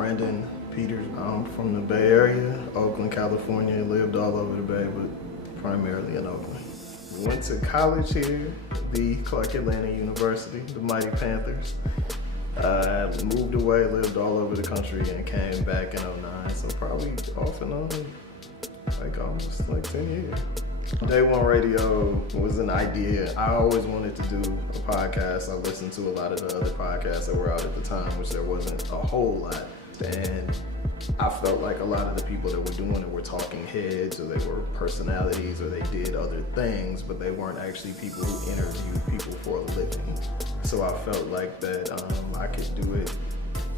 Branden Peters. I'm from the Bay Area, Oakland, California. Lived all over the Bay, but primarily in Oakland. Went to college here, the Clark Atlanta University, the Mighty Panthers. Moved away, lived all over the country, and came back in '09. So probably off and on, almost 10 years. Day One Radio was an idea. I always wanted to do a podcast. I listened to a lot of the other podcasts that were out at the time, which there wasn't a whole lot. And I felt like a lot of the people that were doing it were talking heads, or they were personalities, or they did other things, but they weren't actually people who interviewed people for a living. So I felt like that I could do it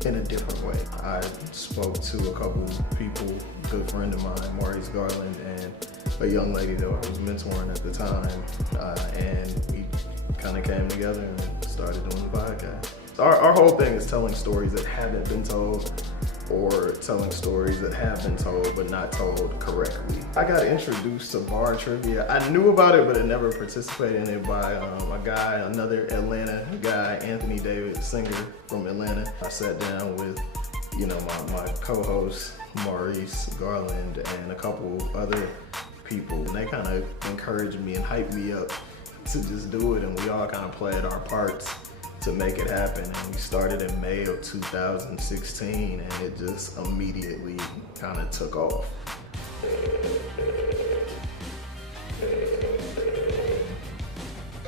in a different way. I spoke to a couple people, a good friend of mine, Maurice Garland, and a young lady that I was mentoring at the time, and we kind of came together and started doing the podcast. Our whole thing is telling stories that haven't been told, or telling stories that have been told but not told correctly. I got introduced to bar trivia. I knew about it, but I never participated in it by a guy, another Atlanta guy, Anthony David, singer from Atlanta. I sat down with, my co-host, Maurice Garland, and a couple other people, and they kind of encouraged me and hyped me up to just do it, and we all kind of played our parts to make it happen. And we started in May of 2016, and it just immediately kind of took off.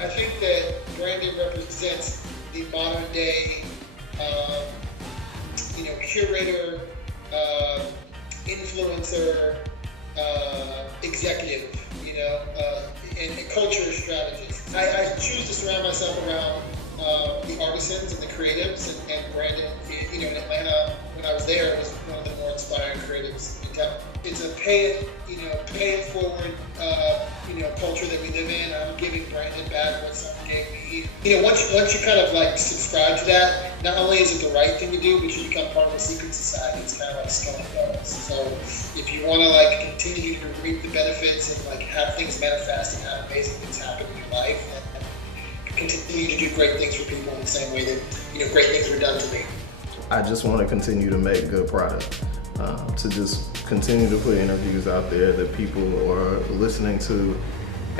I think that Branden represents the modern day, curator, influencer, executive, and culture strategist. I choose to surround myself around the artisans and the creatives, and Branden, in Atlanta, when I was there, was one of the more inspiring creatives in town. It's a pay it forward, culture that we live in. I'm giving Branden back what someone gave me. Once you kind of subscribe to that, not only is it the right thing to do, but you become part of a secret society. It's kind of like Skull and Bones. So if you want to continue to reap the benefits and have things manifest and have amazing things happen in your life, then continue to do great things for people in the same way that great things were done to me. I just want to continue to make good product, to just continue to put interviews out there that people are listening to,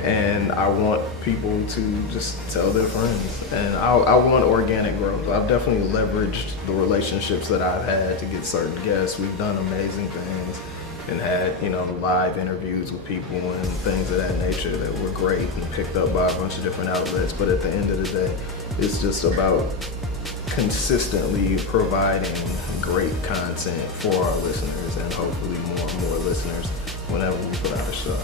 and I want people to just tell their friends, and I want organic growth. I've definitely leveraged the relationships that I've had to get certain guests. We've done amazing things and had, live interviews with people and things of that nature that were great and picked up by a bunch of different outlets. But at the end of the day, it's just about consistently providing great content for our listeners, and hopefully more and more listeners whenever we put out a show.